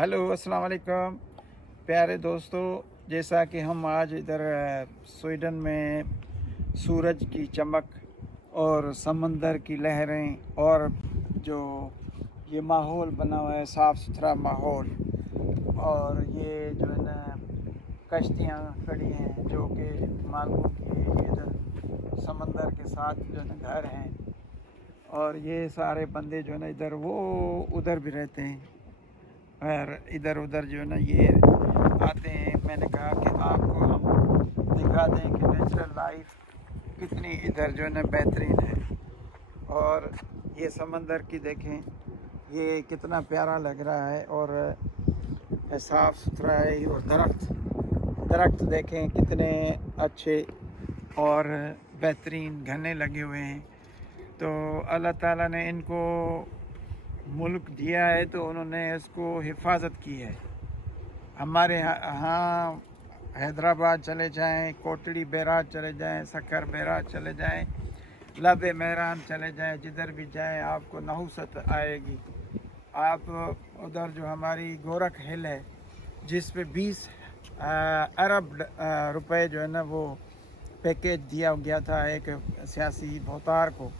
Hello अस्सलाम वालेकुम प्यारे दोस्तों। जैसा कि हम आज इधर स्वीडन में सूरज की चमक और समंदर की लहरें और जो ये माहौल बना हुआ है, साफ़ सुथरा माहौल, और ये जो है ना कश्तियाँ खड़ी हैं जो कि मालूम की इधर समंदर के साथ जो है ना घर हैं, और ये सारे बंदे जो है ना इधर वो उधर भी रहते हैं और इधर उधर जो है ना ये आते हैं। मैंने कहा कि आपको हम दिखा दें कि नेचुरल लाइफ कितनी इधर जो है ना बेहतरीन है। और ये समंदर की देखें, ये कितना प्यारा लग रहा है और साफ़ सुथरा है। और दरख्त देखें कितने अच्छे और बेहतरीन घने लगे हुए हैं। तो अल्लाह ताला ने इनको मुल्क दिया है तो उन्होंने इसको हिफाजत की है। हमारे यहाँ हैदराबाद चले जाएं, कोटड़ी बैराज चले जाएं, सक्कर बैराज चले जाएं, लबे मेहरान चले जाएं, जिधर भी जाएं आपको नहुसत आएगी। आप उधर जो हमारी गोरख हिल है जिस पे 20 अरब रुपए जो है ना वो पैकेज दिया गया था एक सियासी भौतार को,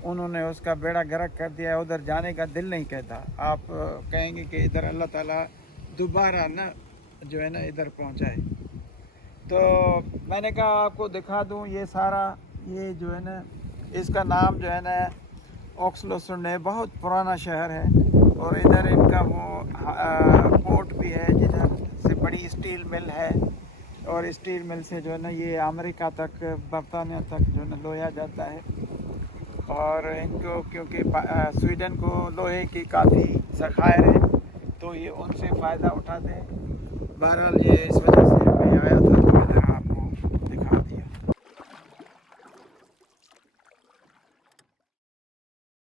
उन्होंने उसका बेड़ा गर्क कर दिया। उधर जाने का दिल नहीं कहता। आप कहेंगे कि इधर अल्लाह ताला दोबारा ना जो है ना इधर पहुंचाए। तो मैंने कहा आपको दिखा दूं ये सारा, ये जो है ना इसका नाम जो है ना ओक्सलोसुंड है, बहुत पुराना शहर है। और इधर इनका वो पोर्ट भी है जिधर से बड़ी स्टील मिल है, और स्टील मिल से जो है ना ये अमेरिका तक, बरतानिया तक जो है ना लोया जाता है। और इनको क्योंकि स्वीडन को लोहे की काफ़ी ज़खायर है तो ये उनसे फ़ायदा उठाते हैं। बहरहाल ये इस वजह से मैं आया था।